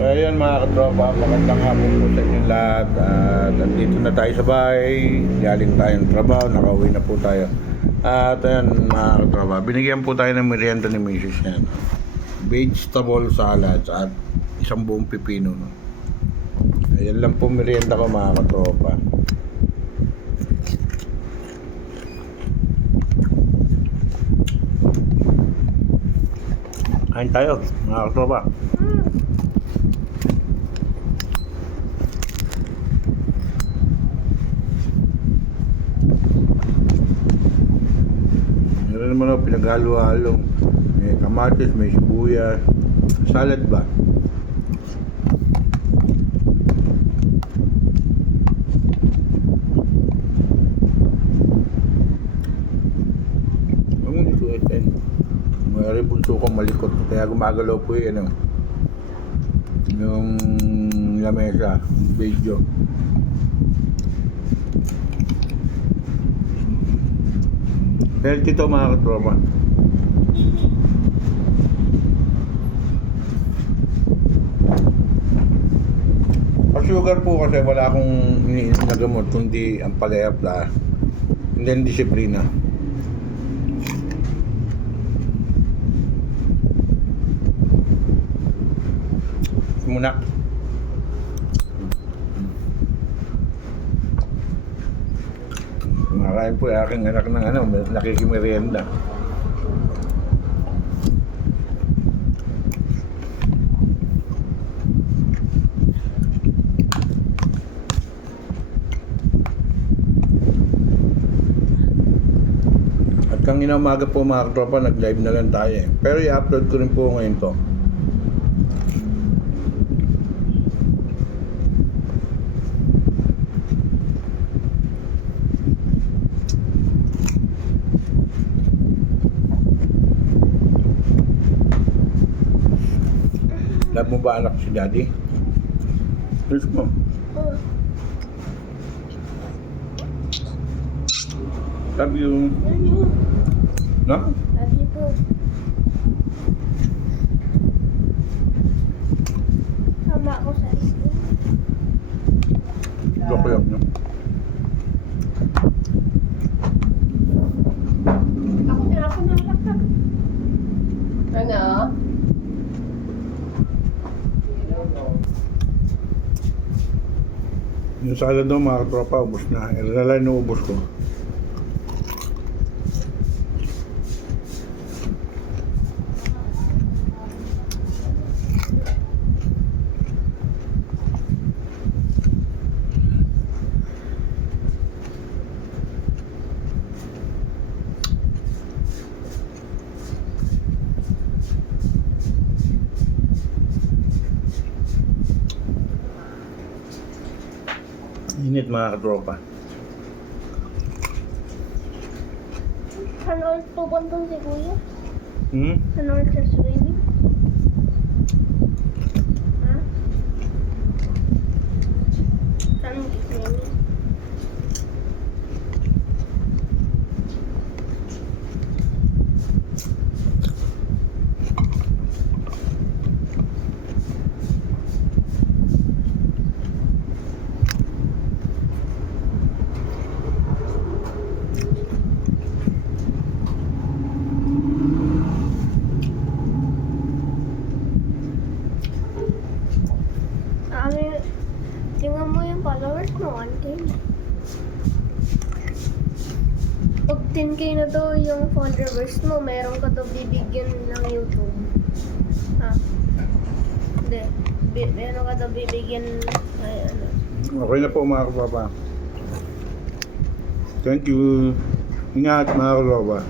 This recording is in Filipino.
Ayan mga katropa, magandang hapon po sa inyong lahat. At andito na tayo sa bahay, galing tayong trabaho, nakauwi na po tayo. At ayan mga katropa, binigyan po tayo ng merienda ni Mrs. yan. Vegetable salad at isang buong pipino. No? Ayan lang po merienda ko mga katropa. Kain tayo mga katropa. Meron naman ako pinaghalo-halong may kamatis, may sibuyas, salad ba? Ang ito ito may bunso kong malikot kaya gumagalaw po yun yung lamesa, video. Healthy to mga katropa. Ang sugar po kasi wala akong iniinom na gamot kundi ang palayapla and then disiplina. Muna. Kumakain po yung aking anak ng nakikimerienda. At kanina umaga po mga katropa, nag-live na lang tayo eh. Pero i-upload ko rin po ngayon to. Love mo ba anak si daddy? Yes mo. Love you. No? Love you po. Sama ako sa isip. Joke lang no? Ako nakakap. Ano? Yung salad daw mga katropa, ubos na. Ilalay na ubos ko. Init mga katropa. Saan ulit pupunta si Kuya? Hmm? Saan ulit sa swimming? Ha? Saan ulit swimming? Tingnan mo yung followers mo, 1K. Pag 10K na to yung followers mo, meron ka to bibigyan ng YouTube. Ha? Hindi. Meron ka to bibigyan, ay ano. Okay na po mga katropa. Thank you. Ingat mga katropa.